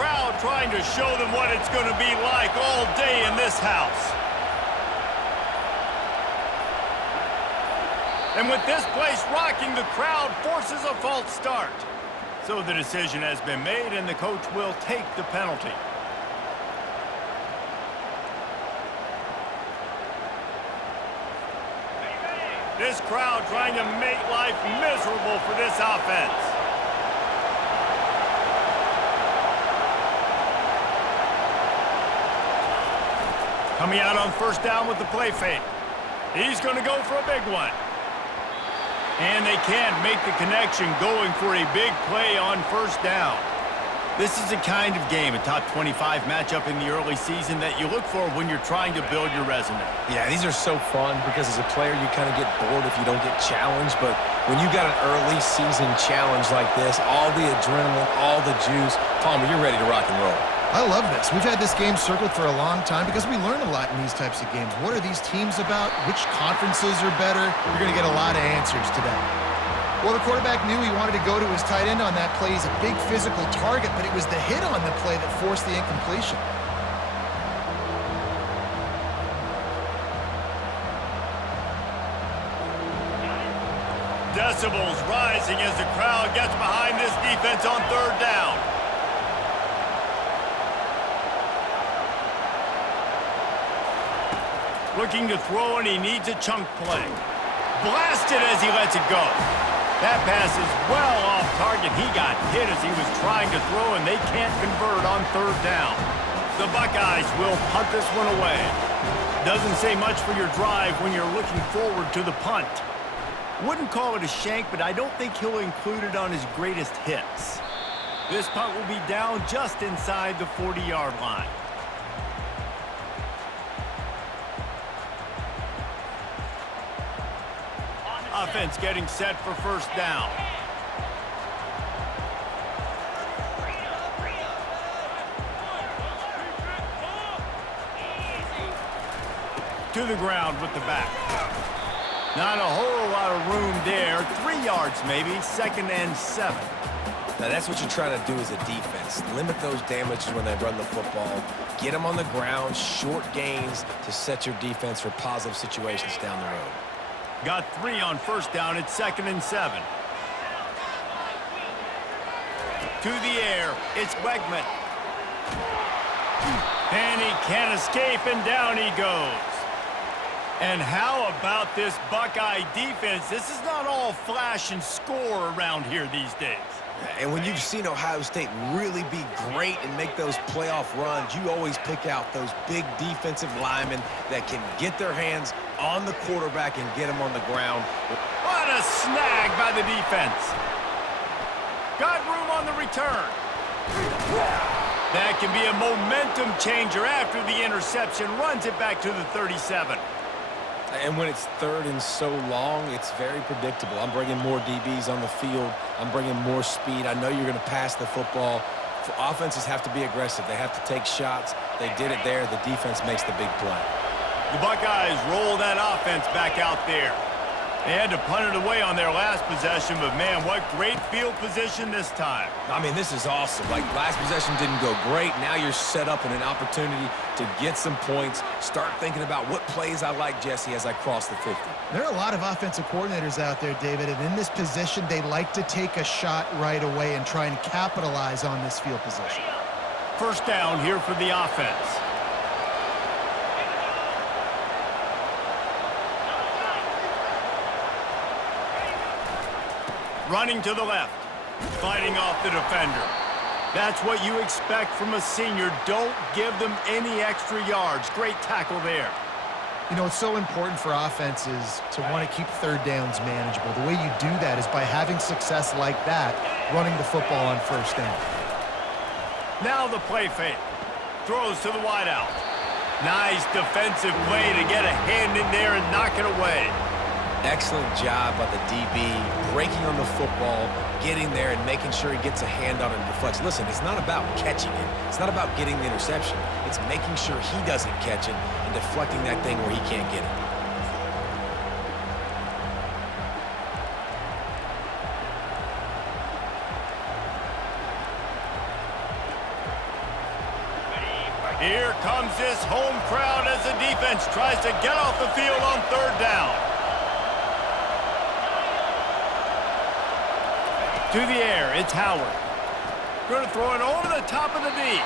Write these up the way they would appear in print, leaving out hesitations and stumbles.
crowd trying to show them what it's going to be like all day in this house. And with this place rocking, the crowd forces a false start. So the decision has been made, and the coach will take the penalty. This crowd trying to make life miserable for this offense. Coming out on first down with the play fake. He's going to go for a big one. And they can't make the connection, going for a big play on first down. This is the kind of game, a top 25 matchup in the early season, that you look for when you're trying to build your resume. Yeah, these are so fun because as a player, you kind of get bored if you don't get challenged. But when you got an early season challenge like this, all the adrenaline, all the juice, Palmer, you're ready to rock and roll. I love this. We've had this game circled for a long time because we learn a lot in these types of games. What are these teams about? Which conferences are better? You're going to get a lot of answers today. Well, the quarterback knew he wanted to go to his tight end on that play. He's a big physical target, but it was the hit on the play that forced the incompletion. Decibels rising as the crowd gets behind this defense on third down. Looking to throw, and he needs a chunk play. Blasted as he lets it go. That pass is well off target. He got hit as he was trying to throw, and they can't convert on third down. The Buckeyes will punt this one away. Doesn't say much for your drive when you're looking forward to the punt. Wouldn't call it a shank, but I don't think he'll include it on his greatest hits. This punt will be down just inside the 40-yard line. Offense getting set for first down. To the ground with the back. Not a whole lot of room there. 3 yards maybe, 2nd and 7. Now, that's what you're trying to do as a defense. Limit those damages when they run the football. Get them on the ground, short gains to set your defense for positive situations down the road. Got 3 on first down. It's 2nd and 7. To the air. It's Wegman. And he can't escape, and down he goes. And how about this Buckeye defense? This is not all flash and score around here these days. And when you've seen Ohio State really be great and make those playoff runs, you always pick out those big defensive linemen that can get their hands on the quarterback and get him on the ground. What a snag by the defense. Got room on the return. That can be a momentum changer after the interception. Runs it back to the 37. And when it's third and so long, it's very predictable. I'm bringing more DBs on the field. I'm bringing more speed. I know you're going to pass the football. Offenses have to be aggressive. They have to take shots. They did it there. The defense makes the big play. The Buckeyes roll that offense back out there. They had to punt it away on their last possession, but man, what great field position this time. I mean, this is awesome. Like, last possession didn't go great. Now you're set up in an opportunity to get some points. Start thinking about what plays I like, Jesse, as I cross the 50. There are a lot of offensive coordinators out there, David, and in this position, they like to take a shot right away and try and capitalize on this field position. First down here for the offense. Running to the left, fighting off the defender. That's what you expect from a senior. Don't give them any extra yards. Great tackle there. You know, it's so important for offenses to want to keep third downs manageable. The way you do that is by having success like that, running the football on first down. Now the play fake. Throws to the wideout. Nice defensive play to get a hand in there and knock it away. Excellent job by the DB, breaking on the football, getting there and making sure he gets a hand on it and deflects. Listen, it's not about catching it. It's not about getting the interception. It's making sure he doesn't catch it and deflecting that thing where he can't get it. comes this home crowd as the defense tries to get off the field on third down. To the air, it's Howard. Going to throw it over the top of the D.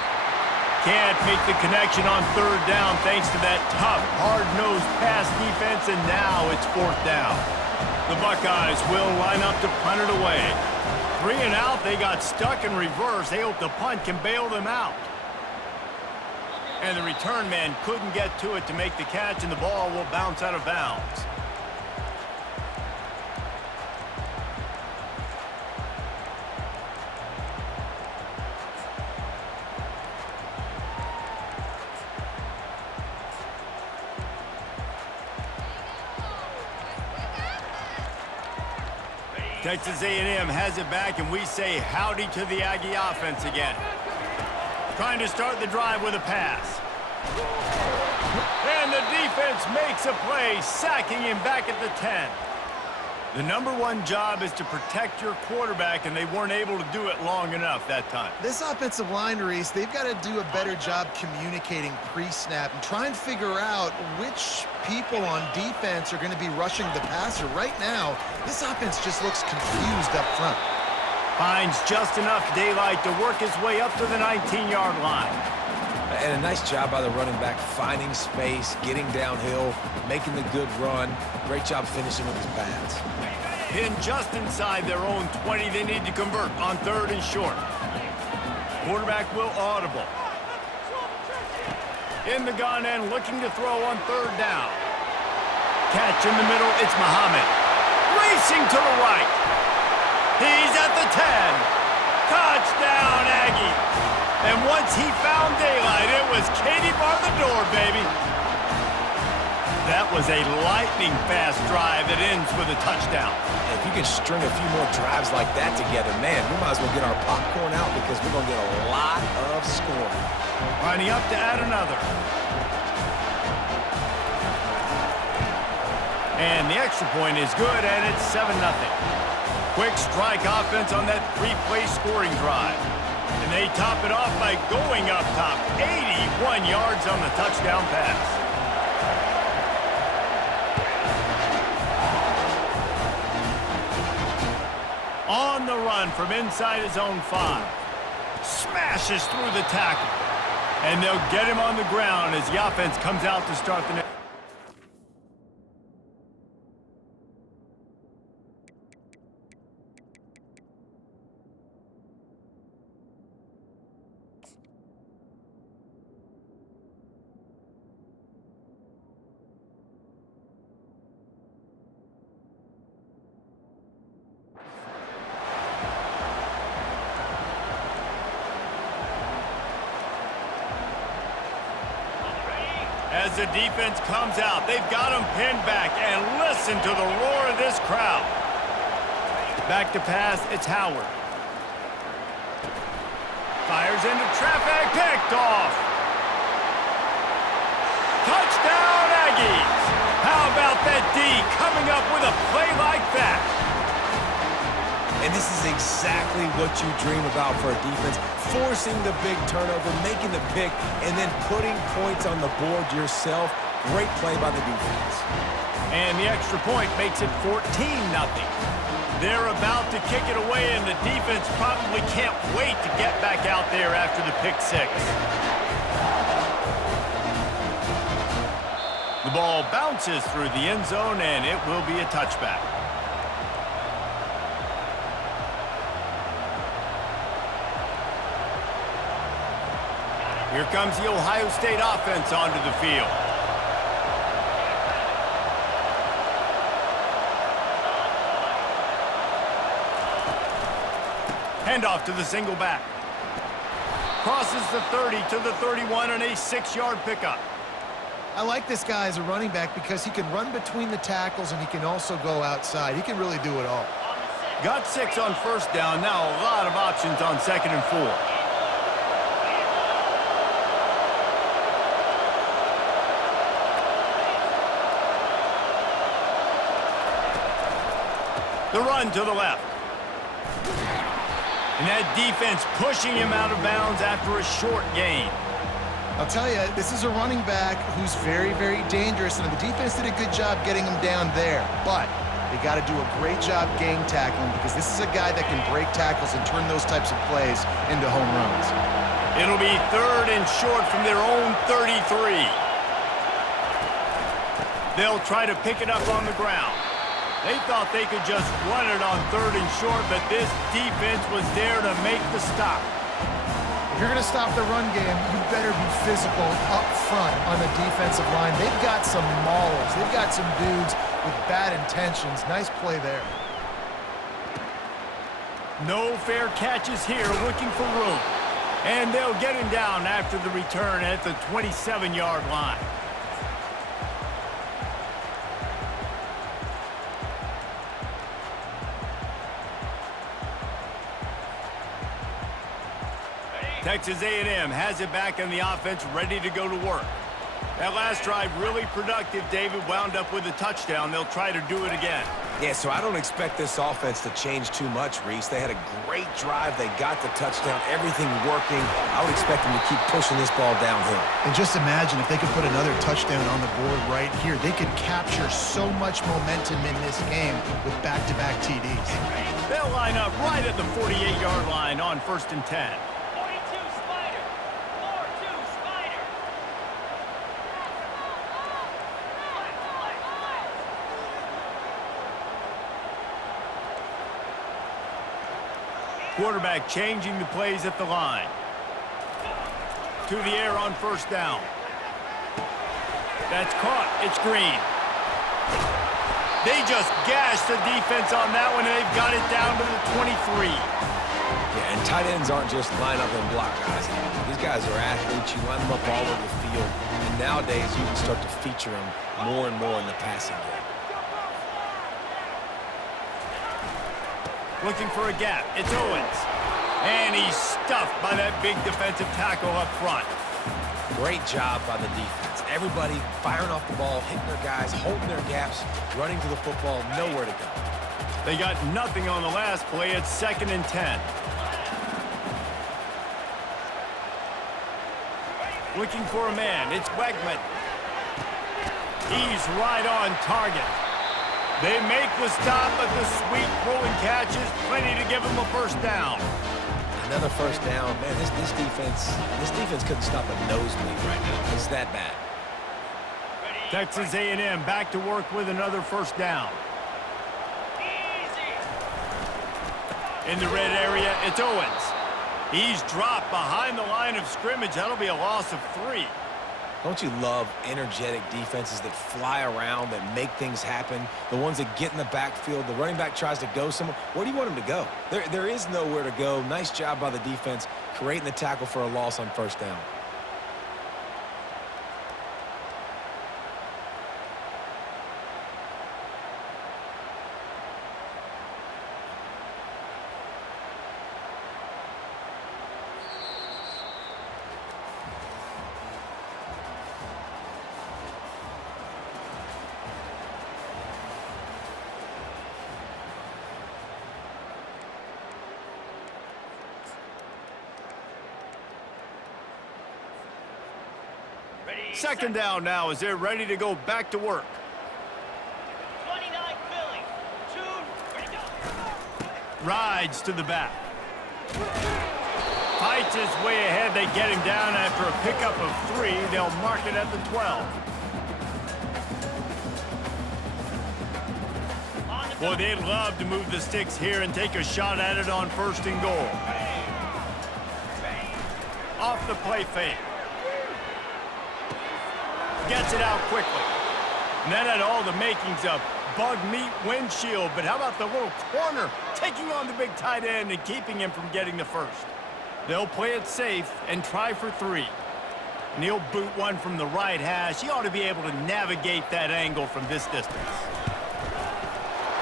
Can't make the connection on third down thanks to that tough, hard-nosed pass defense, and now it's fourth down. The Buckeyes will line up to punt it away. 3 and out, they got stuck in reverse. They hope the punt can bail them out. And the return man couldn't get to it to make the catch, and the ball will bounce out of bounds. Texas A&M has it back, and we say howdy to the Aggie offense again. Trying to start the drive with a pass. And the defense makes a play, sacking him back at the 10. The #1 job is to protect your quarterback, and they weren't able to do it long enough that time. This offensive line, Reese, they've got to do a better job communicating pre-snap and try and figure out which people on defense are going to be rushing the passer. Right now, this offense just looks confused up front. Finds just enough daylight to work his way up to the 19-yard line. And a nice job by the running back, finding space, getting downhill, making the good run. Great job finishing with his pads. Pinned just inside their own 20, they need to convert on third and short. Quarterback will audible. In the gun and looking to throw on third down. Catch in the middle, it's Muhammad. Racing to the right. He's at the 10. Touchdown, Aggie. And once he found daylight, it was Katie bar the door, baby. That was a lightning-fast drive that ends with a touchdown. If you can string a few more drives like that together, man, we might as well get our popcorn out because we're going to get a lot of scoring. Lining up to add another. And the extra point is good, and it's 7-0. Quick strike offense on that 3-play scoring drive. And they top it off by going up top. 81 yards on the touchdown pass. On the run from inside his own 5. Smashes through the tackle. And they'll get him on the ground as the offense comes out to start the next. As the defense comes out, they've got him pinned back, and listen to the roar of this crowd. Back to pass, it's Howard. Fires into traffic, picked off. Touchdown, Aggies! How about that D coming up with a play like that? And this is exactly what you dream about for a defense. Forcing the big turnover, making the pick, and then putting points on the board yourself. Great play by the defense. And the extra point makes it 14-0. They're about to kick it away, and the defense probably can't wait to get back out there after the pick 6. The ball bounces through the end zone, and it will be a touchback. Here comes the Ohio State offense onto the field. Handoff to the single back. Crosses the 30 to the 31 and a 6-yard pickup. I like this guy as a running back because he can run between the tackles and he can also go outside. He can really do it all. Got 6 on first down. Now a lot of options on 2nd and 4. The run to the left. And that defense pushing him out of bounds after a short gain. I'll tell you, this is a running back who's very, very dangerous, and the defense did a good job getting him down there. But they got to do a great job gang tackling because this is a guy that can break tackles and turn those types of plays into home runs. It'll be 3rd and short from their own 33. They'll try to pick it up on the ground. They thought they could just run it on 3rd and short, but this defense was there to make the stop. If you're going to stop the run game, you better be physical up front on the defensive line. They've got some maulers. They've got some dudes with bad intentions. Nice play there. No fair catches here, looking for room. And they'll get him down after the return at the 27-yard line. Texas A&M has it back on the offense, ready to go to work. That last drive really productive. David wound up with a touchdown. They'll try to do it again. Yeah, so I don't expect this offense to change too much, Reese. They had a great drive. They got the touchdown, everything working. I would expect them to keep pushing this ball downhill. And just imagine if they could put another touchdown on the board right here. They could capture so much momentum in this game with back-to-back TDs. They'll line up right at the 48-yard line on 1st and 10. Quarterback changing the plays at the line. To the air on 1st down. That's caught. It's Green. They just gashed the defense on that one, and they've got it down to the 23. Yeah, and tight ends aren't just line up and block guys. These guys are athletes. You line them up all over the field. And nowadays, you can start to feature them more and more in the passing game. Looking for a gap. It's Owens. And he's stuffed by that big defensive tackle up front. Great job by the defense. Everybody firing off the ball, hitting their guys, holding their gaps, running to the football, nowhere to go. They got nothing on the last play. It's 2nd and 10. Looking for a man. It's Wegman. He's right on target. They make the stop, but the sweet rolling catch is plenty to give them a 1st down. Another 1st down. Man, this defense couldn't stop a nosebleed right now. It's that bad. Texas A&M back to work with another 1st down. In the red area, it's Owens. He's dropped behind the line of scrimmage. That'll be a loss of 3. Don't you love energetic defenses that fly around, that make things happen? The ones that get in the backfield, the running back tries to go somewhere. Where do you want him to go? There is nowhere to go. Nice job by the defense, creating the tackle for a loss on 1st down. Second down now as they're ready to go back to work. 29 Philly. 2, ready, go. Rides to the back. Fights his way ahead. They get him down after a pickup of 3. They'll mark it at the 12. Boy, they'd love to move the sticks here and take a shot at it on 1st and goal. Off the play fake. Gets it out quickly. And that had all the makings of bug meat windshield. But how about the little corner taking on the big tight end and keeping him from getting the 1st? They'll play it safe and try for 3. And he'll boot one from the right hash. He ought to be able to navigate that angle from this distance.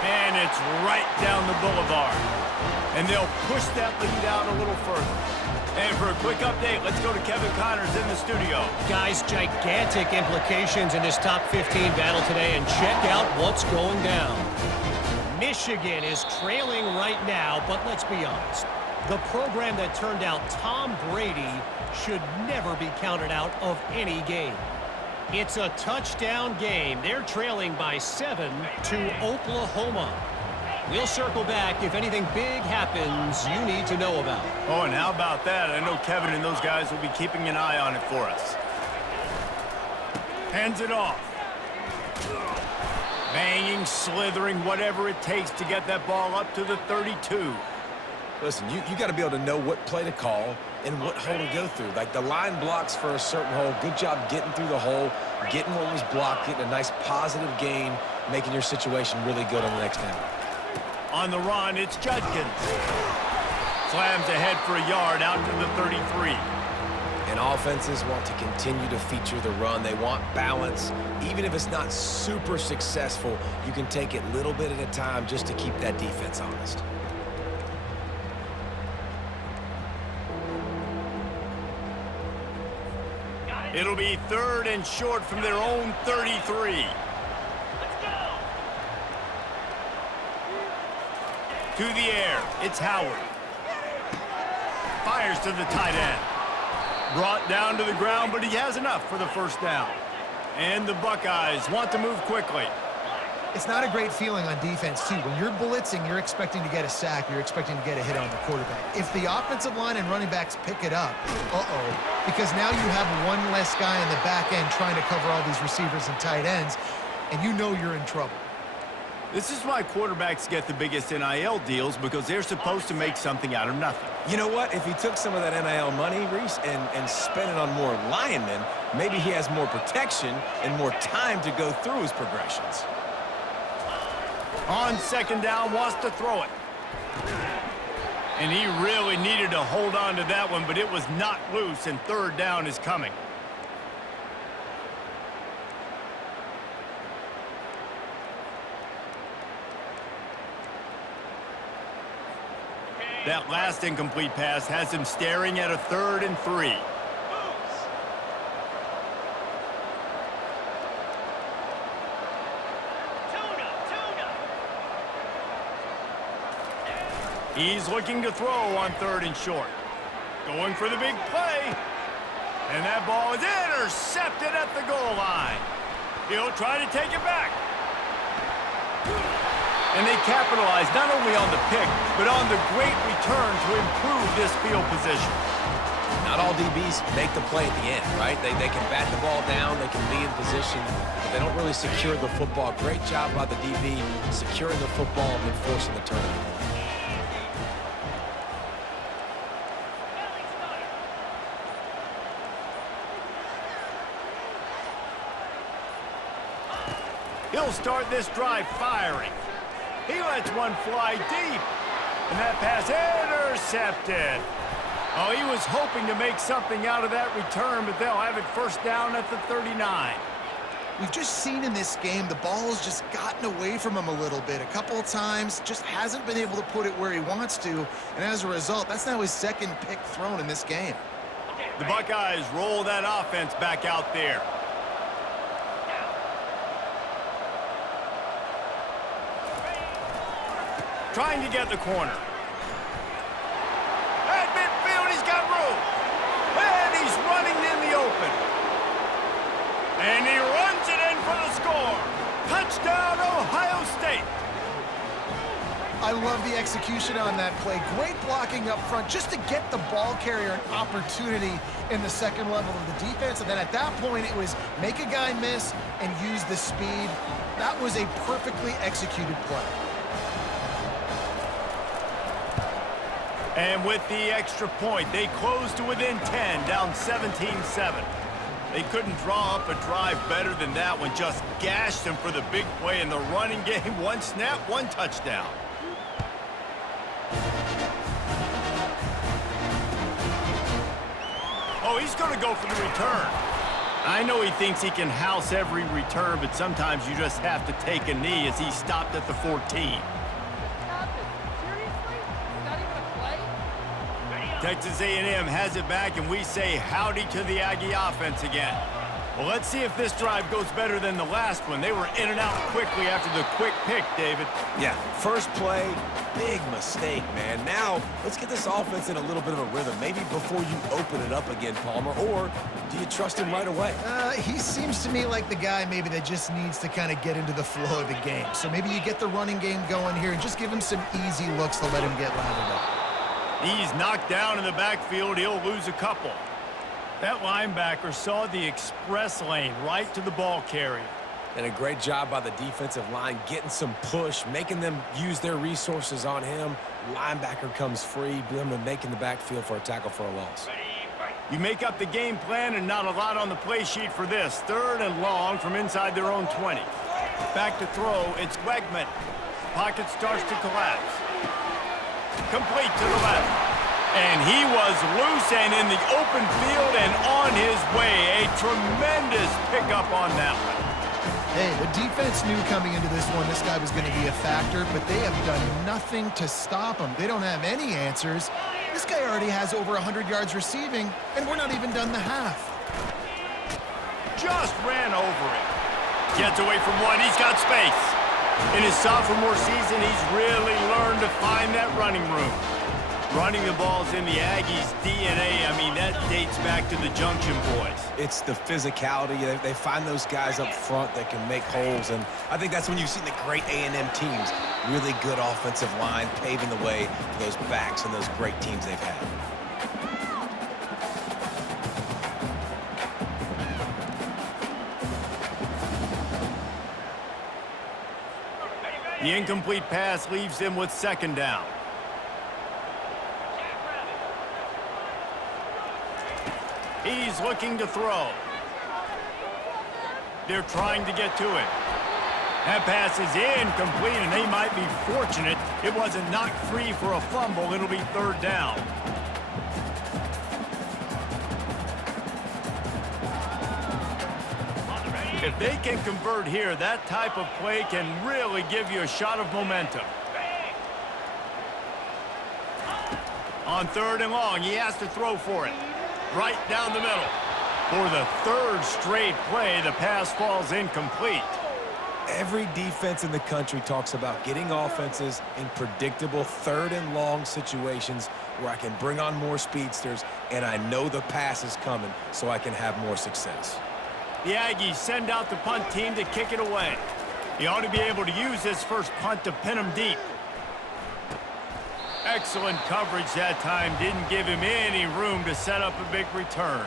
And it's right down the boulevard. And they'll push that lead out a little further. And for a quick update, let's go to Kevin Connors in the studio. Guys, gigantic implications in this top 15 battle today, and check out what's going down. Michigan is trailing right now, but let's be honest. The program that turned out Tom Brady should never be counted out of any game. It's a touchdown game. They're trailing by 7 to Oklahoma. We'll circle back if anything big happens you need to know about. Oh, and how about that? I know Kevin and those guys will be keeping an eye on it for us. Hands it off. Banging, slithering, whatever it takes to get that ball up to the 32. Listen, you got to be able to know what play to call and what hole to go through. Like the line blocks for a certain hole. Good job getting through the hole, getting what was blocked, getting a nice positive gain, making your situation really good on the next down. On the run, it's Judkins. Slams ahead for a yard out to the 33. And offenses want to continue to feature the run. They want balance. Even if it's not super successful, you can take it little bit at a time just to keep that defense honest. It'll be 3rd and short from their own 33. Let's go. To the air, it's Howard. Fires to the tight end. Brought down to the ground, but he has enough for the first down. And the Buckeyes want to move quickly. It's not a great feeling on defense, too. When you're blitzing, you're expecting to get a sack. You're expecting to get a hit on the quarterback. If the offensive line and running backs pick it up, because now you have one less guy in the back end trying to cover all these receivers and tight ends, and you know you're in trouble. This is why quarterbacks get the biggest NIL deals, because they're supposed to make something out of nothing. You know what? If he took some of that NIL money, Reese, and spent it on more linemen, maybe he has more protection and more time to go through his progressions. On 2nd down, wants to throw it. And he really needed to hold on to that one, but it was not loose, and 3rd down is coming. That last incomplete pass has him staring at a 3rd and 3. He's looking to throw on 3rd and short. Going for the big play. And that ball is intercepted at the goal line. He'll try to take it back. And they capitalize not only on the pick, but on the great return to improve this field position. Not all DBs make the play at the end, right? They can bat the ball down, they can be in position, but they don't really secure the football. Great job by the DB securing the football and forcing the turnover. He'll start this drive firing. He lets one fly deep. And that pass intercepted. Oh, he was hoping to make something out of that return, but they'll have it 1st down at the 39. We've just seen in this game the ball's just gotten away from him a little bit. A couple of times, just hasn't been able to put it where he wants to. And as a result, that's now his 2nd pick thrown in this game. The Buckeyes roll that offense back out there. Trying to get the corner. At midfield, he's got room. And he's running in the open. And he runs it in for the score. Touchdown, Ohio State. I love the execution on that play. Great blocking up front just to get the ball carrier an opportunity in the 2nd level of the defense. And then at that point, it was make a guy miss and use the speed. That was a perfectly executed play. And with the extra point, they close to within 10, down 17-7. They couldn't draw up a drive better than that one. Just gashed them for the big play in the running game. 1 snap, 1 touchdown. Oh, he's going to go for the return. I know he thinks he can house every return, but sometimes you just have to take a knee as he stopped at the 14. Texas A&M has it back, and we say howdy to the Aggie offense again. Well, let's see if this drive goes better than the last one. They were in and out quickly after the quick pick, David. Yeah, first play, big mistake, man. Now, let's get this offense in a little bit of a rhythm. Maybe before you open it up again, Palmer, or do you trust him right away? He seems to me like the guy maybe that just needs to kind of get into the flow of the game. So maybe you get the running game going here and just give him some easy looks to let him get lathered up. He's knocked down in the backfield. He'll lose a couple. That linebacker saw the express lane right to the ball carrier. And a great job by the defensive line getting some push, making them use their resources on him. Linebacker comes free, them making the backfield for a tackle for a loss. You make up the game plan and not a lot on the play sheet for this. 3rd and long from inside their own 20. Back to throw, it's Wegman. Pocket starts to collapse. Complete to the left. And he was loose and in the open field and on his way. A tremendous pickup on that one. Hey, the defense knew coming into this one this guy was going to be a factor, but they have done nothing to stop him. They don't have any answers. This guy already has over 100 yards receiving, and we're not even done the half. Just ran over it. Gets away from one. He's got space. In his sophomore season, he's really learned to find that running room. Running the ball's in the Aggies' DNA. I mean, that dates back to the Junction Boys. It's the physicality. They find those guys up front that can make holes, and I think that's when you've seen the great A&M teams. Really good offensive line paving the way for those backs and those great teams they've had. The incomplete pass leaves them with 2nd down. He's looking to throw. They're trying to get to it. That pass is incomplete, and they might be fortunate it wasn't knocked free for a fumble. It'll be 3rd down. If they can convert here, that type of play can really give you a shot of momentum. On 3rd and long, he has to throw for it. Right down the middle. For the 3rd straight play, the pass falls incomplete. Every defense in the country talks about getting offenses in predictable 3rd and long situations where I can bring on more speedsters and I know the pass is coming so I can have more success. The Aggies send out the punt team to kick it away. He ought to be able to use this first punt to pin him deep. Excellent coverage that time. Didn't give him any room to set up a big return.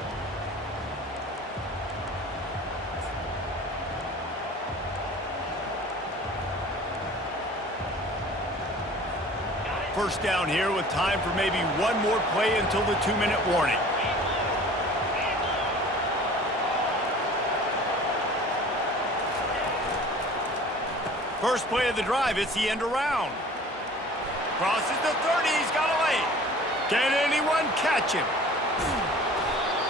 First down here with time for maybe one more play until the 2-minute warning. First play of the drive, it's the end around. Crosses the 30, he's got a lane. Can anyone catch him?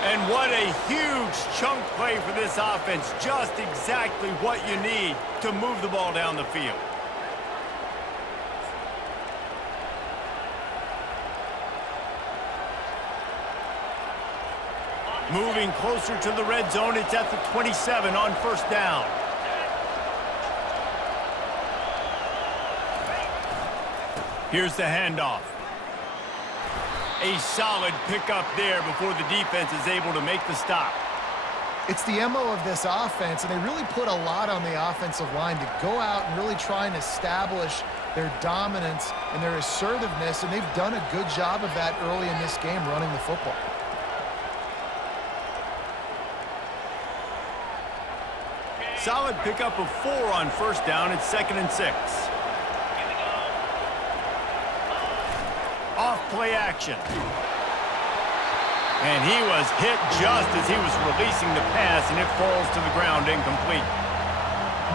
And what a huge chunk play for this offense. Just exactly what you need to move the ball down the field. Moving closer to the red zone, it's at the 27 on 1st down. Here's the handoff. A solid pickup there before the defense is able to make the stop. It's the MO of this offense, and they really put a lot on the offensive line to go out and really try and establish their dominance and their assertiveness, and they've done a good job of that early in this game running the football. Solid pickup of 4 on 1st down. It's 2nd and 6. Off play action. And he was hit just as he was releasing the pass, and it falls to the ground incomplete.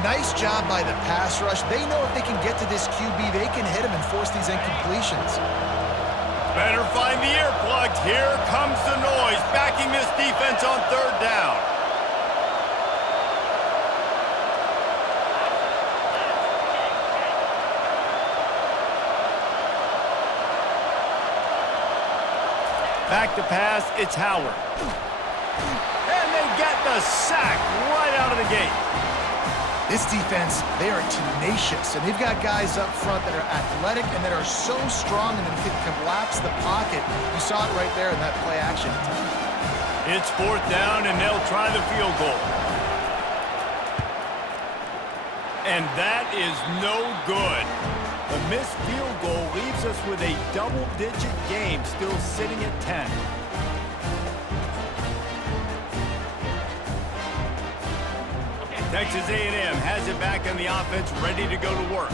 Nice job by the pass rush. They know if they can get to this QB, they can hit him and force these incompletions. Better find the earplugs. Here comes the noise, backing this defense on 3rd down. Back to pass, it's Howard. And they get The sack right out of the gate. This defense, they are tenacious, and they've got guys up front that are athletic and that are so strong and that can collapse the pocket. You saw it right there in that play action attempt. It's 4th down, and they'll try the field goal. And that is no good. The missed field goal leaves us with a double-digit game still sitting at 10. Texas A&M has it back on the offense, ready to go to work.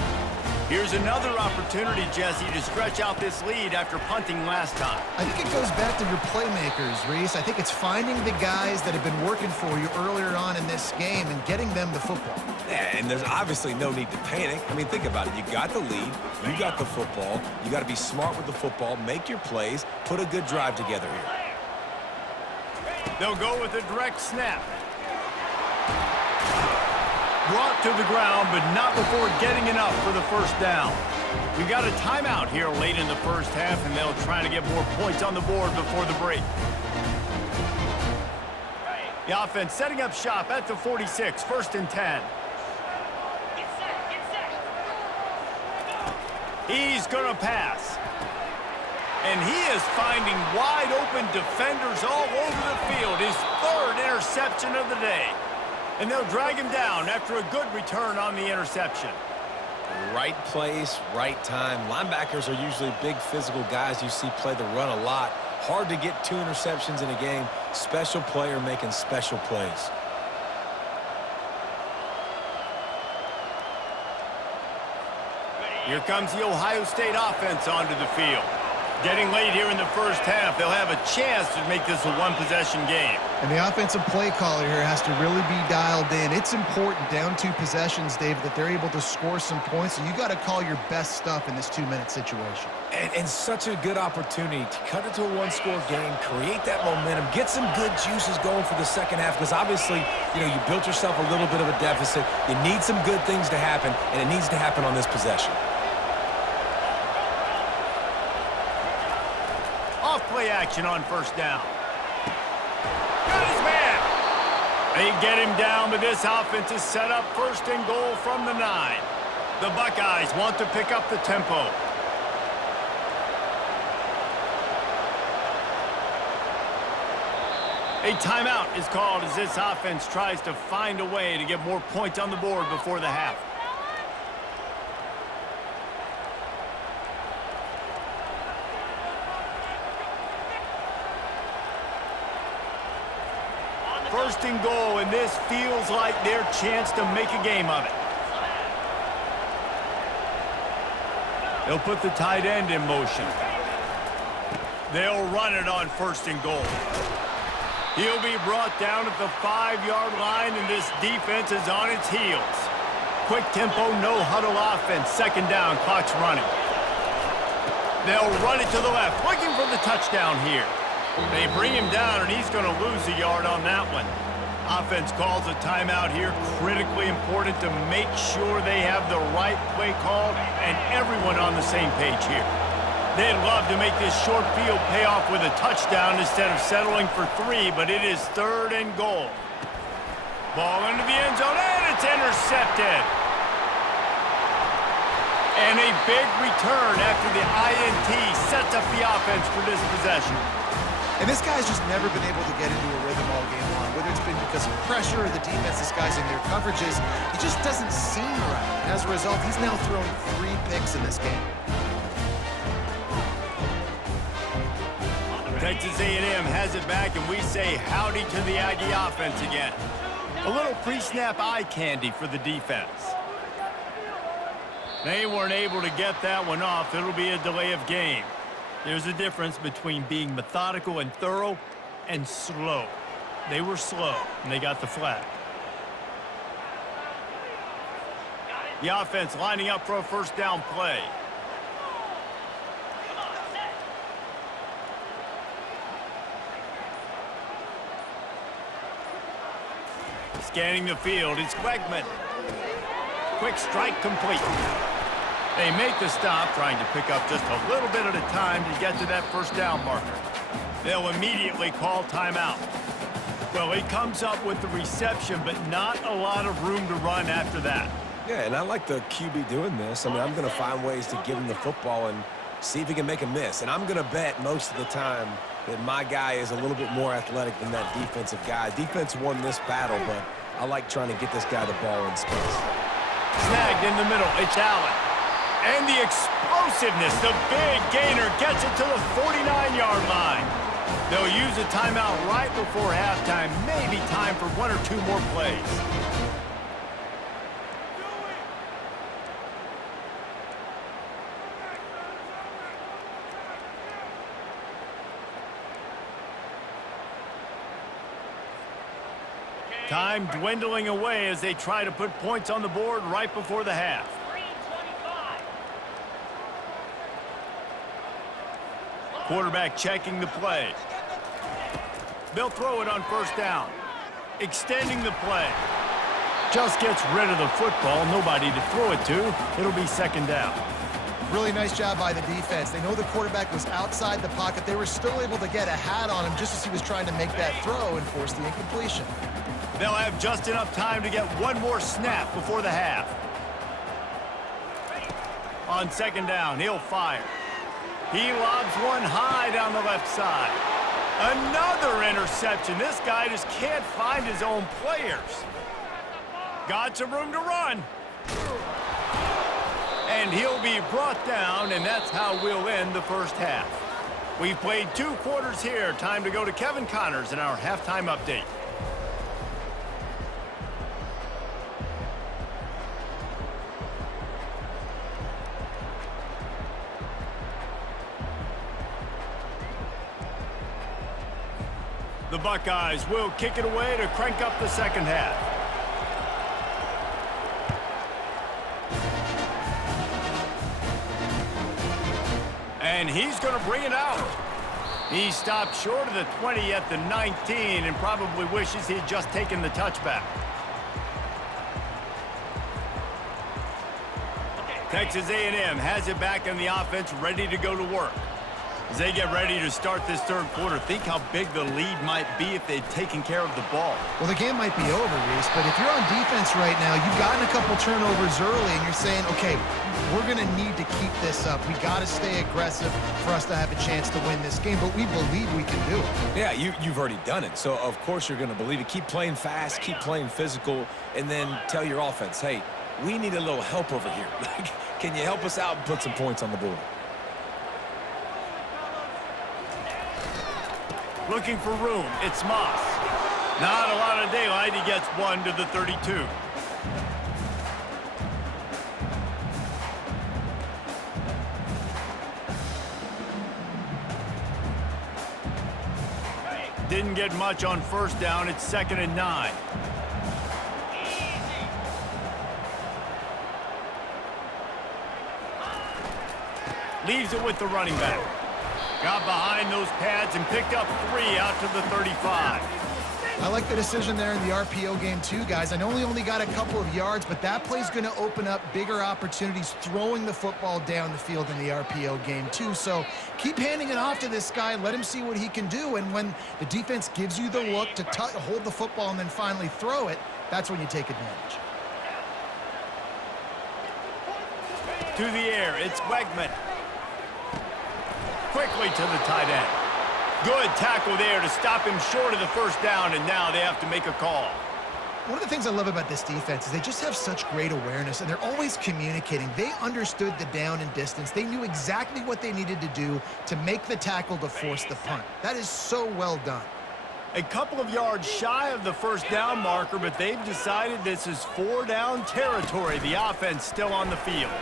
Here's another opportunity, Jesse, to stretch out this lead after punting last time. I think it goes back to your playmakers, Reese. I think it's finding the guys that have been working for you earlier on in this game and getting them the football. Yeah, and there's obviously no need to panic. I mean, think about it. You got the lead. You got the football. You got to be smart with the football, make your plays, put a good drive together here. They'll go with a direct snap. Brought to the ground, but not before getting enough for the first down. We got a timeout here late in the first half, and they'll try to get more points on the board before the break. The offense setting up shop at the 46, 1st and 10. He's going to pass. And he is finding wide open defenders all over the field. His 3rd interception of the day. And they'll drag him down after a good return on the interception. Right place, right time. Linebackers are usually big physical guys you see play the run a lot. Hard to get 2 interceptions in a game. Special player making special plays. Here comes the Ohio State offense onto the field. Getting late here in the first half, they'll have a chance to make this a one-possession game. And the offensive play caller here has to really be dialed in. It's important down 2 possessions, David, that they're able to score some points. So you got to call your best stuff in this 2-minute situation. And such a good opportunity to cut it to a 1-score game, create that momentum, get some good juices going for the second half, because obviously, you know, you built yourself a little bit of a deficit. You need some good things to happen, and it needs to happen on this possession. Play action on 1st down. Got his man. They get him down, but this offense is set up 1st and goal from the 9. The Buckeyes want to pick up the tempo. A timeout is called as this offense tries to find a way to get more points on the board before the half. First and goal, and this feels like their chance to make a game of it. They'll put the tight end in motion. They'll run it on 1st and goal. He'll be brought down at the 5-yard line, and this defense is on its heels. Quick tempo, no huddle offense. 2nd down, clock's running. They'll run it to the left, looking for the touchdown here. They bring him down, and he's going to lose a yard on that one. Offense calls a timeout here. Critically important to make sure they have the right play called and everyone on the same page here. They'd love to make this short field pay off with a touchdown instead of settling for 3, but it is 3rd and goal. Ball into the end zone, and it's intercepted. And a big return after the INT sets up the offense for this possession. And this guy's just never been able to get into a rhythm all game long, whether it's been because of pressure or the defense disguising their coverages. He just doesn't seem right. And as a result, he's now thrown 3 picks in this game. Texas A&M has it back, and we say howdy to the Aggie offense again. A little pre-snap eye candy for the defense. They weren't able to get that one off. It'll be a delay of game. There's a difference between being methodical and thorough and slow. They were slow, and they got the flag. The offense lining up for a 1st down play. Scanning the field, it's Wegman. Quick strike complete. They make the stop, trying to pick up just a little bit at a time to get to that 1st down marker. They'll immediately call timeout. Well, he comes up with the reception, but not a lot of room to run after that. Yeah, and I like the QB doing this. I mean, I'm going to find ways to give him the football and see if he can make a miss. And I'm going to bet most of the time that my guy is a little bit more athletic than that defensive guy. Defense won this battle, but I like trying to get this guy the ball in space. Snagged in the middle. It's Allen. And the explosiveness, the big gainer gets it to the 49-yard line. They'll use a timeout right before halftime. Maybe time for one or two more plays. Time dwindling away as they try to put points on the board right before the half. Quarterback checking the play. They'll throw it on first down. Extending the play. Just gets rid of the football. Nobody to throw it to. It'll be second down. Really nice job by the defense. They know the quarterback was outside the pocket. They were still able to get a hat on him just as he was trying to make that throw and force the incompletion. They'll have just enough time to get one more snap before the half. On second down, he'll fire. He lobs one high down the left side. Another interception. This guy just can't find his own players. Got some room to run. And he'll be brought down, and that's how we'll end the first half. We've played 2 quarters here. Time to go to Kevin Connors in our halftime update. The Buckeyes will kick it away to crank up the second half. And he's going to bring it out. He stopped short of the 20 at the 19 and probably wishes he had just taken the touchback. Texas A&M has it back in the offense, ready to go to work. As they get ready to start this third quarter, think how big the lead might be if they'd taken care of the ball. Well, the game might be over, Reese, but if you're on defense right now, you've gotten a couple turnovers early, and you're saying, okay, we're going to need to keep this up. We got to stay aggressive for us to have a chance to win this game, but we believe we can do it. Yeah, you've already done it, so of course you're going to believe it. Keep playing fast, keep playing physical, and then tell your offense, hey, we need a little help over here. Can you help us out and put some points on the board? Looking for room, it's Moss. Not a lot of daylight, he gets one to the 32. Didn't get much on first down, it's 2nd and 9. Leaves it with the running back. Got behind those pads and picked up 3 out to the 35. I like the decision there in the RPO game too, guys. I know he only got a couple of yards, but that play's going to open up bigger opportunities throwing the football down the field in the RPO game too. So keep handing it off to this guy. Let him see what he can do. And when the defense gives you the look to hold the football and then finally throw it, that's when you take advantage. To the air, it's Wegman. Quickly to the tight end. Good tackle there to stop him short of the first down, and now they have to make a call. One of the things I love about this defense is they just have such great awareness, and they're always communicating. They understood the down and distance. They knew exactly what they needed to do to make the tackle to force the punt. That is so well done. A couple of yards shy of the first down marker, but they've decided this is 4-down territory. The offense still on the field.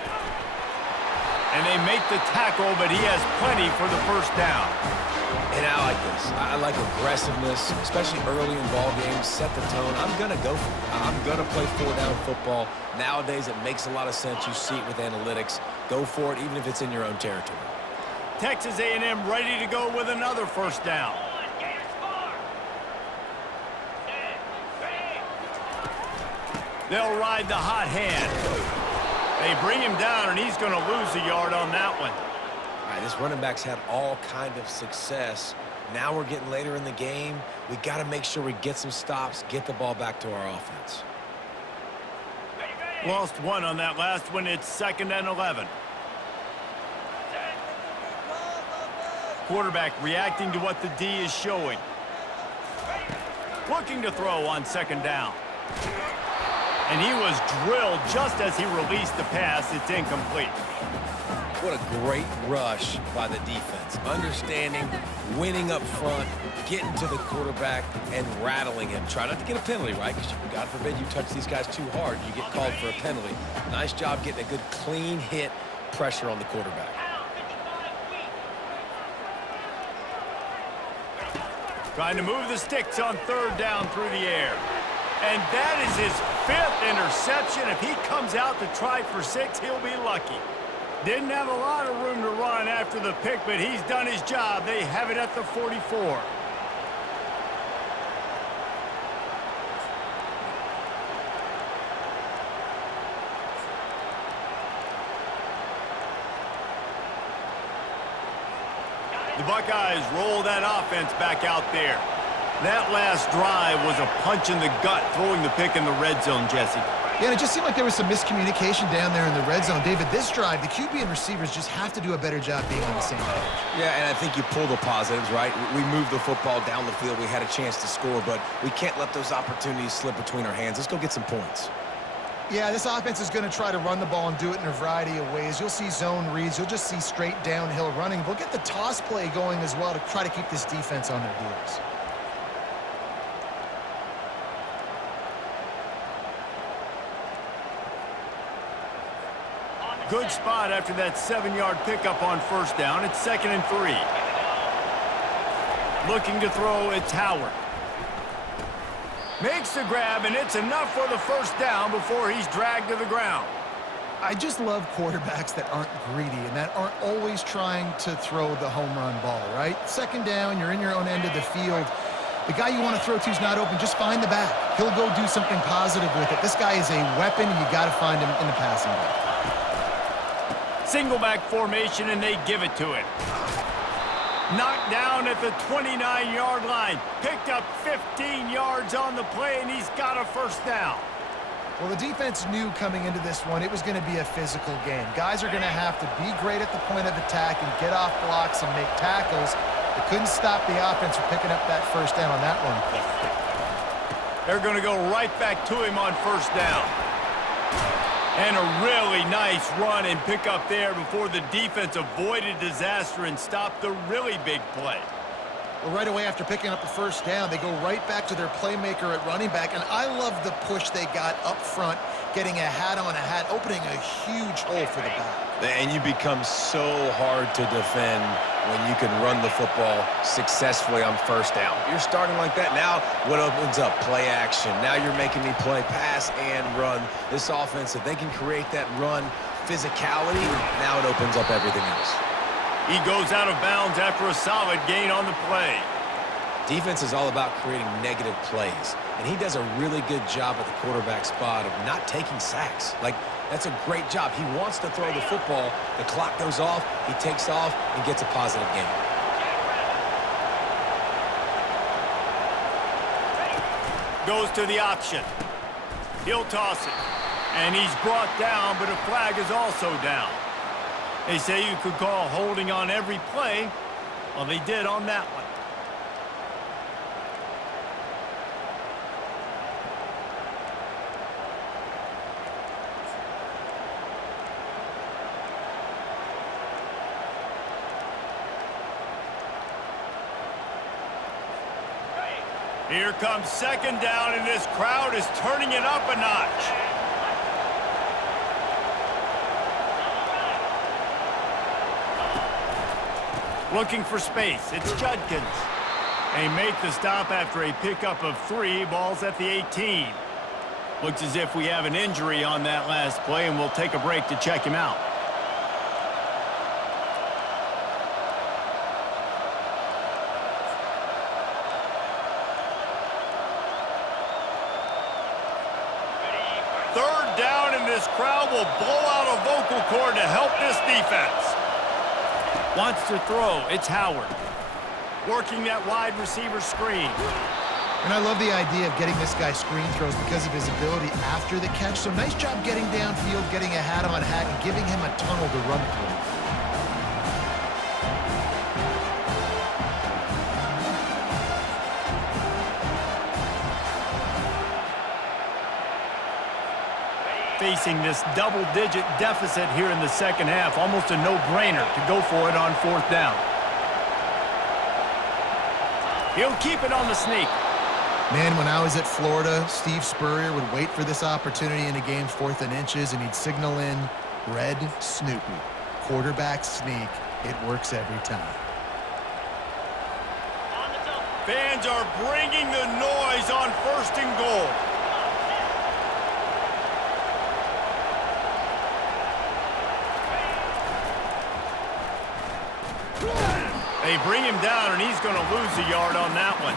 And they make the tackle, but he has plenty for the first down. And I like this. I like aggressiveness, especially early in ball games. Set the tone. I'm going to go for it. I'm going to play 4-down football. Nowadays, it makes a lot of sense. You see it with analytics. Go for it, even if it's in your own territory. Texas A&M ready to go with another first down. They'll ride the hot hand. They bring him down, and he's going to lose a yard on that one. All right, this running back's had all kind of success Now we're getting later in the game. We got to make sure we get some stops, get the ball back to our offense. Lost one on that last one. It's 2nd and 11. Quarterback reacting to what the D is showing. Looking to throw on 2nd down. And he was drilled just as he released the pass. It's incomplete. What a great rush by the defense. Understanding, winning up front, getting to the quarterback, and rattling him. Try not to get a penalty, right? Because God forbid you touch these guys too hard, you get called for a penalty. Nice job getting a good clean hit, pressure on the quarterback. Trying to move the sticks on 3rd down through the air. And that is his 5th interception. If he comes out to try for 6, he'll be lucky. Didn't have a lot of room to run after the pick, but he's done his job. They have it at the 44. The Buckeyes roll that offense back out there. That last drive was a punch in the gut, throwing the pick in the red zone, Jesse. Yeah, and it just seemed like there was some miscommunication down there in the red zone. David, this drive, the QB and receivers just have to do a better job being on the same page. Yeah, and I think you pull the positives, right? We moved the football down the field. We had a chance to score, but we can't let those opportunities slip between our hands. Let's go get some points. Yeah, this offense is going to try to run the ball and do it in a variety of ways. You'll see zone reads. You'll just see straight downhill running. We'll get the toss play going as well to try to keep this defense on their heels. Good spot after that 7-yard pickup on 1st down. It's 2nd and 3. Looking to throw, it's Howard. Makes the grab, and it's enough for the 1st down before he's dragged to the ground. I just love quarterbacks that aren't greedy and that aren't always trying to throw the home run ball, right? 2nd down, you're in your own end of the field. The guy you want to throw to is not open. Just find the back. He'll go do something positive with it. This guy is a weapon, and you got to find him in the passing game. Single back formation, and they give it to him. Knocked down at the 29-yard line. Picked up 15 yards on the play, and he's got a 1st down. Well, the defense knew coming into this one it was going to be a physical game. Guys are going to have to be great at the point of attack and get off blocks and make tackles. They couldn't stop the offense from picking up that 1st down on that one. They're going to go right back to him on 1st down. And a really nice run and pick up there before the defense avoided disaster and stopped the really big play. Well, right away after picking up the 1st down, they go right back to their playmaker at running back. And I love the push they got up front, getting a hat on a hat, opening a huge hole for the back. And you become so hard to defend when you can run the football successfully on 1st down. You're starting like that. Now what opens up? Play action. Now you're making me play pass and run. This offense, if they can create that run physicality, now it opens up everything else. He goes out of bounds after a solid gain on the play. Defense is all about creating negative plays, and he does a really good job at the quarterback spot of not taking sacks. Like, that's a great job. He wants to throw the football. The clock goes off. He takes off and gets a positive gain. Goes to the option. He'll toss it. And he's brought down, but a flag is also down. They say you could call holding on every play. Well, they did on that one. Here comes 2nd down, and this crowd is turning it up a notch. Looking for space. It's Judkins. They make the stop after a pickup of 3. Ball's at the 18. Looks as if we have an injury on that last play, and we'll take a break to check him out. Third down, and this crowd will blow out a vocal cord to help this defense. Wants to throw. It's Howard. working that wide receiver screen. And I love the idea of getting this guy screen throws because of his ability after the catch. So nice job getting downfield, getting a hat-on hat, and giving him a tunnel to run through. Facing this double-digit deficit here in the second half, almost a no-brainer to go for it on fourth down. He'll keep it on the sneak. Man, when I was at Florida, Steve Spurrier would wait for this opportunity in a game's 4th and inches, and he'd signal in Red Snoopy. Quarterback sneak. It works every time. Fans are bringing the noise on 1st and goal. They bring him down, and he's going to lose a yard on that one.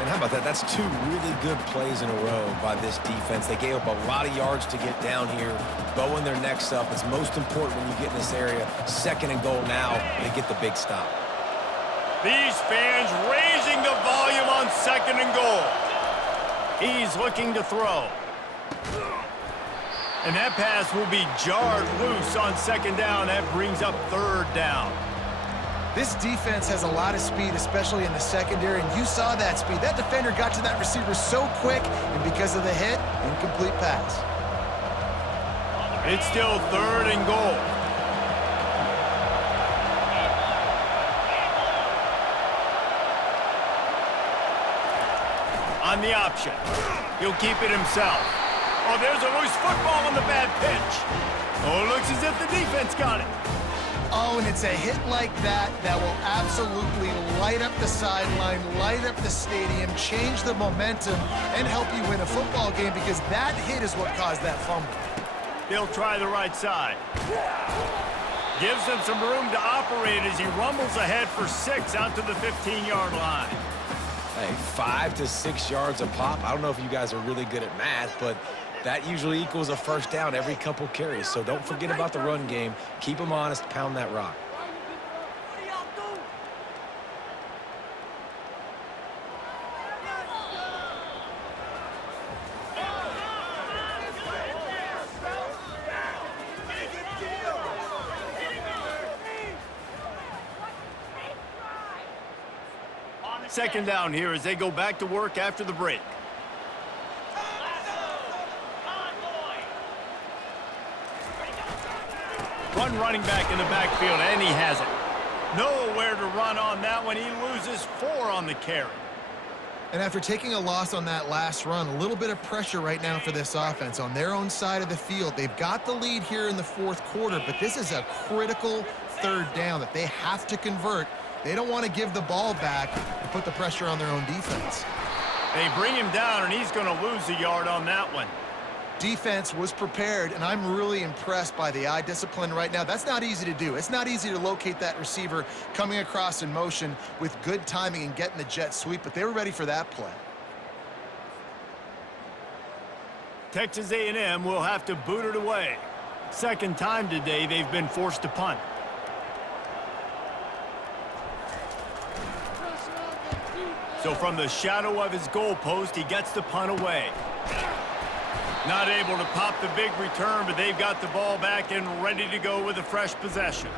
And how about that? That's 2 really good plays in a row by this defense. They gave up a lot of yards to get down here, bowing their necks up. It's most important when you get in this area. 2nd and goal now, they get the big stop. These fans raising the volume on 2nd and goal. He's looking to throw. And that pass will be jarred loose on 2nd down. That brings up 3rd down. This defense has a lot of speed, especially in the secondary, and you saw that speed. That defender got to that receiver so quick, and because of the hit, incomplete pass. It's still 3rd and goal. On the option. He'll keep it himself. Oh, there's a loose football on the bad pitch. Oh, it looks as if the defense got it. Oh, and it's a hit like that that will absolutely light up the sideline, light up the stadium, change the momentum, and help you win a football game because that hit is what caused that fumble. He'll try the right side. Gives him some room to operate as he rumbles ahead for 6 out to the 15-yard line. Hey, 5 to 6 yards a pop. I don't know if you guys are really good at math, but that usually equals a 1st down every couple carries. So don't forget about the run game. Keep them honest, pound that rock. Second down here as they go back to work after the break. One running back in the backfield, and he has it. Nowhere to run on that one. He loses 4 on the carry. And after taking a loss on that last run, a little bit of pressure right now for this offense on their own side of the field. They've got the lead here in the 4th quarter, but this is a critical 3rd down that they have to convert. They don't want to give the ball back and put the pressure on their own defense. They bring him down, and he's going to lose a yard on that one. Defense was prepared, and I'm really impressed by the eye discipline right now. That's not easy to do. It's not easy to locate that receiver coming across in motion with good timing and getting the jet sweep, but they were ready for that play. Texas A&M will have to boot it away. 2nd time today they've been forced to punt. So from the shadow of his goalpost, he gets the punt away. Not able to pop the big return, but they've got the ball back and ready to go with a fresh possession.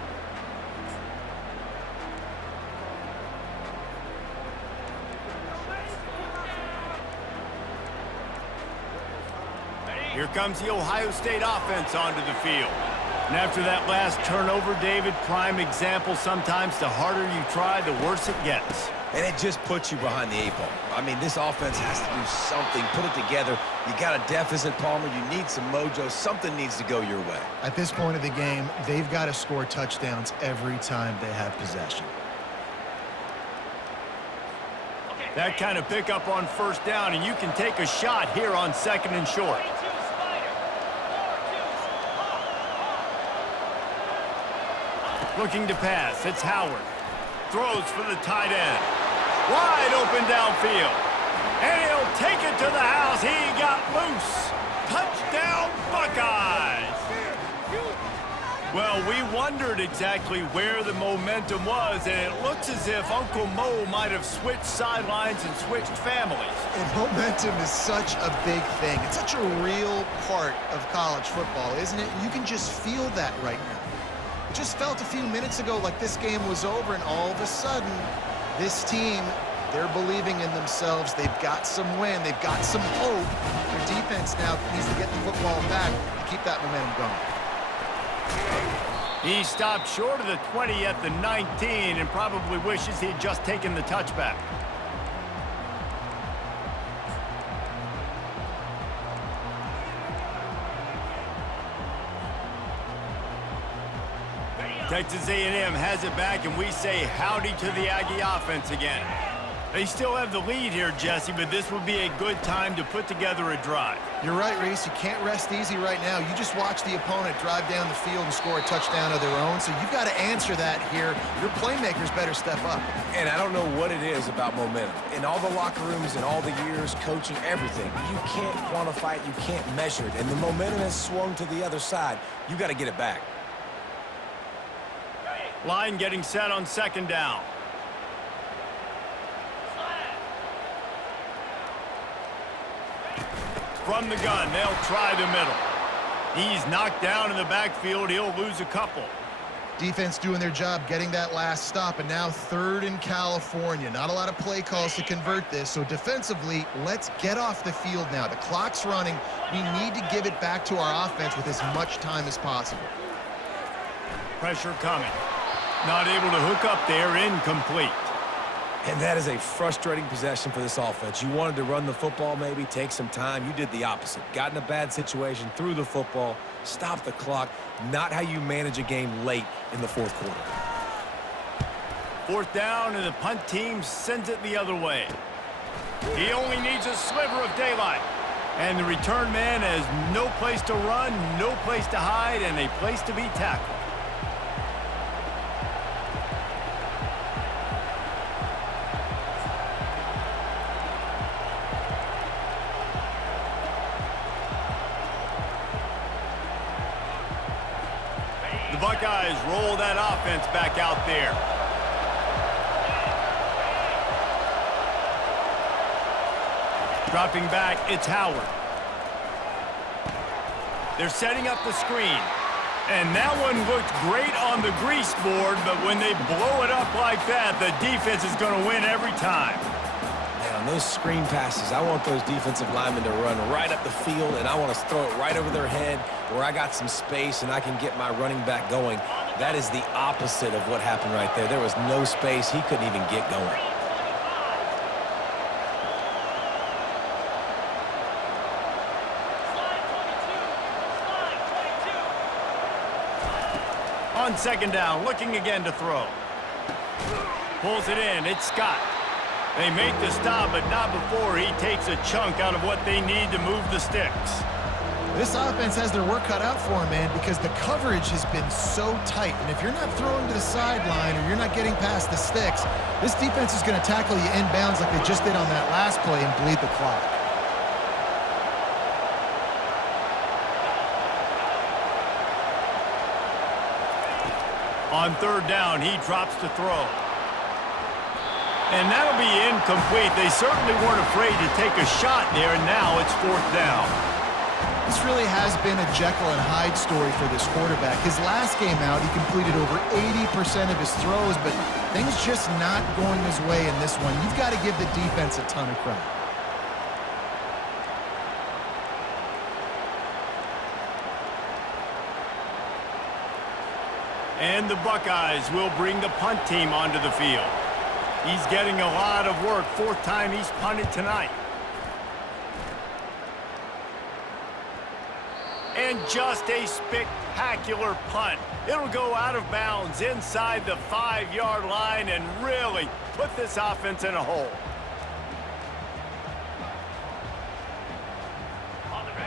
Here comes the Ohio State offense onto the field. And after that last turnover, David, prime example, sometimes the harder you try, the worse it gets. And it just puts you behind the 8 ball. I mean, this offense has to do something, put it together. You got a deficit, Palmer. You need some mojo. Something needs to go your way. At this point of the game, they've got to score touchdowns every time they have possession. That kind of pickup on 1st down, and you can take a shot here on 2nd and short. Looking to pass. It's Howard. Throws for the tight end. Wide open downfield. And he'll take it to the house. He got loose. Touchdown, Buckeyes. Well, we wondered exactly where the momentum was, and it looks as if Uncle Mo might have switched sidelines and switched families. And momentum is such a big thing. It's such a real part of college football, isn't it? You can just feel that right now. It just felt a few minutes ago like this game was over, and all of a sudden, this team, they're believing in themselves. They've got some wind. They've got some hope. Their defense now needs to get the football back to keep that momentum going. He stopped short of the 20 at the 19 and probably wishes he'd just taken the touchback. Texas A&M has it back, and we say howdy to the Aggie offense again. They still have the lead here, Jesse, but this would be a good time to put together a drive. You're right, Reese. You can't rest easy right now. You just watch the opponent drive down the field and score a touchdown of their own, so you've got to answer that here. Your playmakers better step up. And I don't know what it is about momentum. In all the locker rooms and all the years, coaching, everything, you can't quantify it, you can't measure it. And the momentum has swung to the other side. You got to get it back. Line getting set on second down. From the gun, they'll try the middle. He's knocked down in the backfield. He'll lose a couple. Defense doing their job getting that last stop, and now third in California. Not a lot of play calls to convert this, so defensively, let's get off the field now. The clock's running. We need to give it back to our offense with as much time as possible. Pressure coming. Not able to hook up there, incomplete. And that is a frustrating possession for this offense. You wanted to run the football, maybe take some time. You did the opposite. Got in a bad situation, threw the football, stopped the clock. Not how you manage a game late in the fourth quarter. Fourth down, and the punt team sends it the other way. He only needs a sliver of daylight. And the return man has no place to run, no place to hide, and a place to be tackled. The Buckeyes roll that offense back out there. Dropping back, it's Howard. They're setting up the screen. And that one looked great on the grease board, but when they blow it up like that, the defense is going to win every time. Man, on those screen passes, I want those defensive linemen to run right up the field, and I want to throw it right over their head where I got some space and I can get my running back going. That is the opposite of what happened right there. There was no space. He couldn't even get going. On second down, looking again to throw. Pulls it in, it's Scott. They make the stop, but not before he takes a chunk out of what they need to move the sticks. This offense has their work cut out for them, man, because the coverage has been so tight. And if you're not throwing to the sideline or you're not getting past the sticks, this defense is going to tackle you inbounds like they just did on that last play and bleed the clock. On third down, he drops to throw. And that'll be incomplete. They certainly weren't afraid to take a shot there, and now it's fourth down. This really has been a Jekyll and Hyde story for this quarterback. His last game out, he completed over 80% of his throws, but things just not going his way in this one. You've got to give the defense a ton of credit. And the Buckeyes will bring the punt team onto the field. He's getting a lot of work. Fourth time he's punted tonight. And just a spectacular punt. It'll go out of bounds inside the 5-yard line and really put this offense in a hole.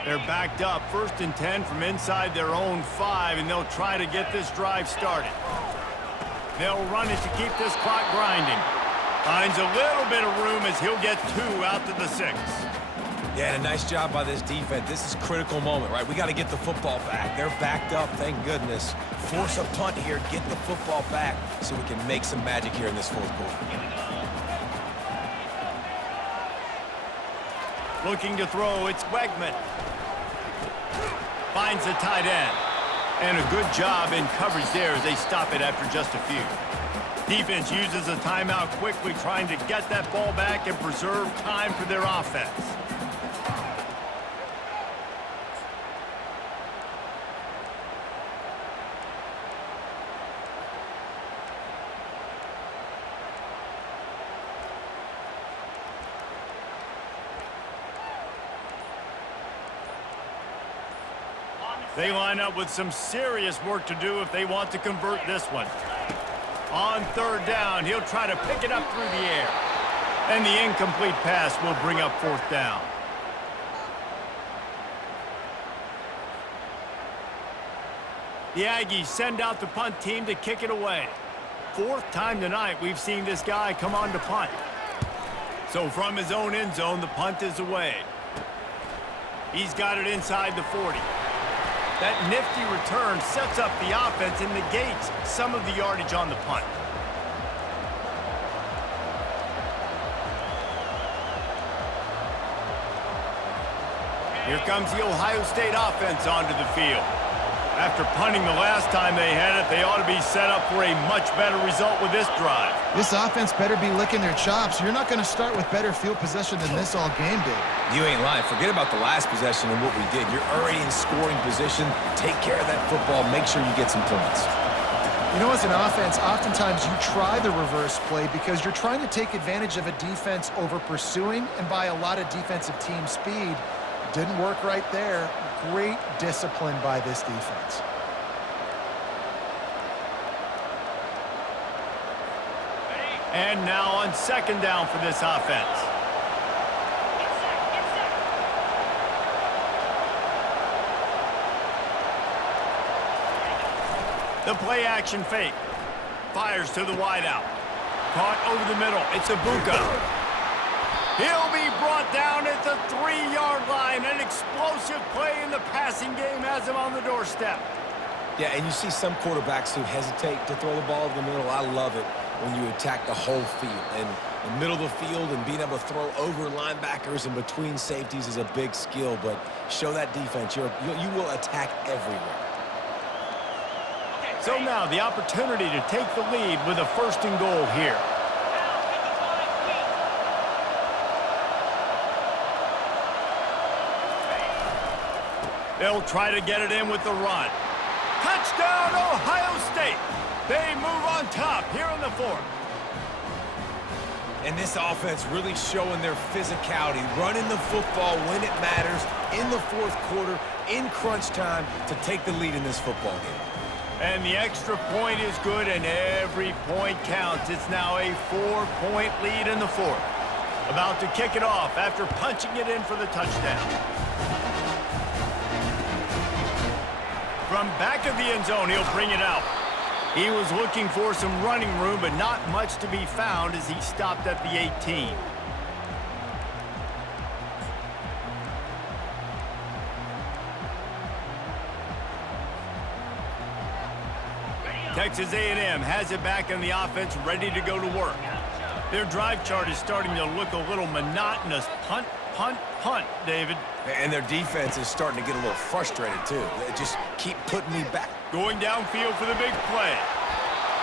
They're backed up, 1st and 10 from inside their own 5, and they'll try to get this drive started. They'll run it to keep this clock grinding. Finds a little bit of room as he'll get 2 out to the 6. Yeah, and a nice job by this defense. This is a critical moment, right? We got to get the football back. They're backed up, thank goodness. Force a punt here, get the football back so we can make some magic here in this fourth quarter. Looking to throw, it's Wegman. Finds the tight end. And a good job in coverage there as they stop it after just a few. Defense uses a timeout quickly, trying to get that ball back and preserve time for their offense. They line up with some serious work to do if they want to convert this one. On third down, he'll try to pick it up through the air. And the incomplete pass will bring up fourth down. The Aggies send out the punt team to kick it away. Fourth time tonight we've seen this guy come on to punt. So from his own end zone, the punt is away. He's got it inside the 40. That nifty return sets up the offense and negates some of the yardage on the punt. Here comes the Ohio State offense onto the field. After punting the last time they had it, they ought to be set up for a much better result with this drive. This offense better be licking their chops. You're not going to start with better field possession than this all game did. You ain't lying. Forget about the last possession and what we did. You're already in scoring position. Take care of that football. Make sure you get some points. You know, as an offense, oftentimes you try the reverse play because you're trying to take advantage of a defense over pursuing and by a lot of defensive team speed. Didn't work right there. Great discipline by this defense. And now on second down for this offense. The play action fake. Fires to the wideout. Caught over the middle. It's Ibuka. He'll be brought down at the 3-yard line. An explosive play in the passing game has him on the doorstep. Yeah, and you see some quarterbacks who hesitate to throw the ball over the middle. I love it when you attack the whole field. And the middle of the field and being able to throw over linebackers and between safeties is a big skill. But show that defense. You will attack everywhere. So now the opportunity to take the lead with a 1st and goal here. They'll try to get it in with the run. Touchdown, Ohio State. They move on top here in the 4th. And this offense really showing their physicality, running the football when it matters in the 4th quarter, in crunch time, to take the lead in this football game. And the extra point is good, and every point counts. It's now a 4-point lead in the 4th. About to kick it off after punching it in for the touchdown. From back of the end zone, he'll bring it out. He was looking for some running room, but not much to be found as he stopped at the 18. Texas A&M has it back in the offense, ready to go to work. Their drive chart is starting to look a little monotonous. Punt, punt, punt, David. And their defense is starting to get a little frustrated, too. They just keep putting me back. Going downfield for the big play.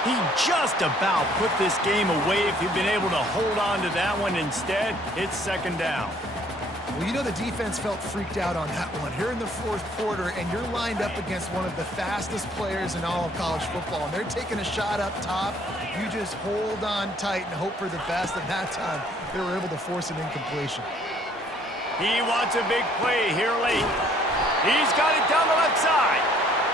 He just about put this game away if he'd been able to hold on to that one. Instead, it's 2nd down. Well, you know the defense felt freaked out on that one. Here in the 4th quarter, and you're lined up against one of the fastest players in all of college football, and they're taking a shot up top. You just hold on tight and hope for the best, and that time they were able to force an incompletion. He wants a big play here late. He's got it down the left side.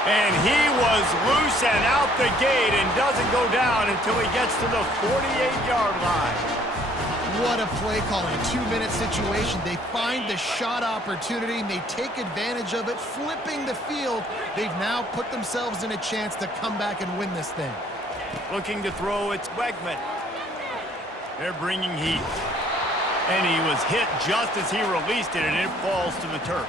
And he was loose and out the gate and doesn't go down until he gets to the 48-yard line. What a play call in a 2-minute situation. They find the shot opportunity, and they take advantage of it, flipping the field. They've now put themselves in a chance to come back and win this thing. Looking to throw, it's Wegman. They're bringing heat. And he was hit just as he released it, and it falls to the turf.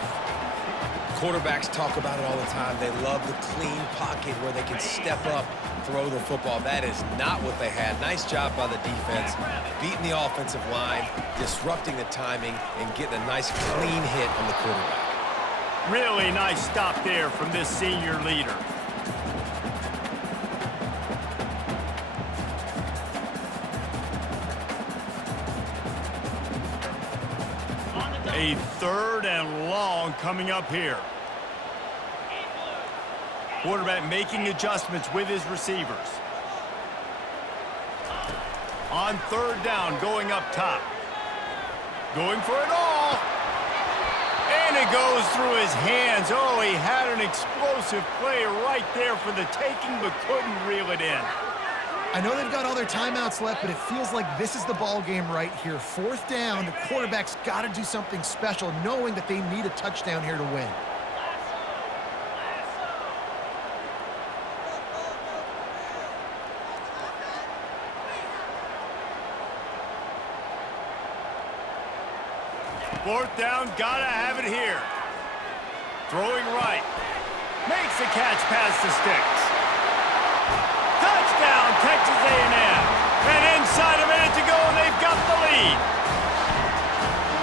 Quarterbacks talk about it all the time. They love the clean pocket where they can step up, throw the football. That is not what they had. Nice job by the defense, beating the offensive line, disrupting the timing, and getting a nice clean hit on the quarterback. Really nice stop there from this senior leader. A 3rd and long coming up here. Quarterback making adjustments with his receivers. On 3rd down, going up top. Going for it all. And it goes through his hands. Oh, he had an explosive play right there for the taking, but couldn't reel it in. I know they've got all their timeouts left, but it feels like this is the ball game right here. 4th down, the quarterback's got to do something special, knowing that they need a touchdown here to win. Fourth down, gotta have it here. Throwing right. Makes the catch past the sticks. Touchdown, Texas A&M. And inside a minute to go, and they've got the lead.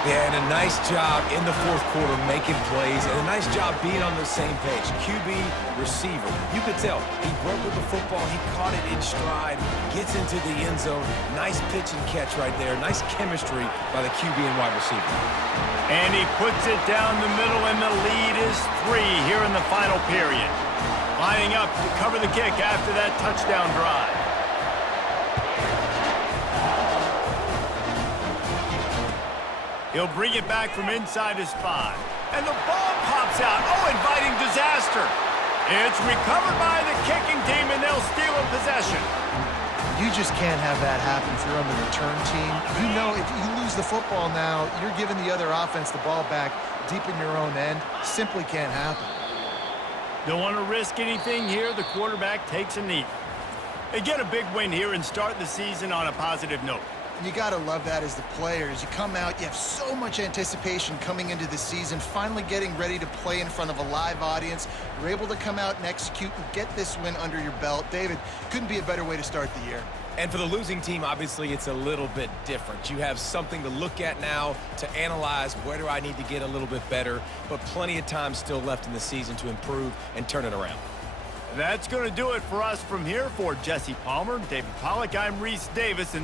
Yeah, and a nice job in the 4th quarter making plays, and a nice job being on the same page. QB, receiver. You could tell he broke with the football. He caught it in stride, gets into the end zone. Nice pitch and catch right there. Nice chemistry by the QB and wide receiver. And he puts it down the middle, and the lead is 3 here in the final period. Lining up to cover the kick after that touchdown drive. He'll bring it back from inside his 5. And the ball pops out. Oh, inviting disaster. It's recovered by the kicking team, and they'll steal a possession. You just can't have that happen if you're on the return team. You know if you lose the football now, you're giving the other offense the ball back deep in your own end. Simply can't happen. Don't want to risk anything here. The quarterback takes a knee. They get a big win here and start the season on a positive note. You got to love that as the players. You come out, you have so much anticipation coming into the season, finally getting ready to play in front of a live audience. You're able to come out and execute and get this win under your belt. David, couldn't be a better way to start the year. And for the losing team, obviously, it's a little bit different. You have something to look at now to analyze where do I need to get a little bit better, but plenty of time still left in the season to improve and turn it around. That's going to do it for us from here. For Jesse Palmer, David Pollack, I'm Reese Davis, and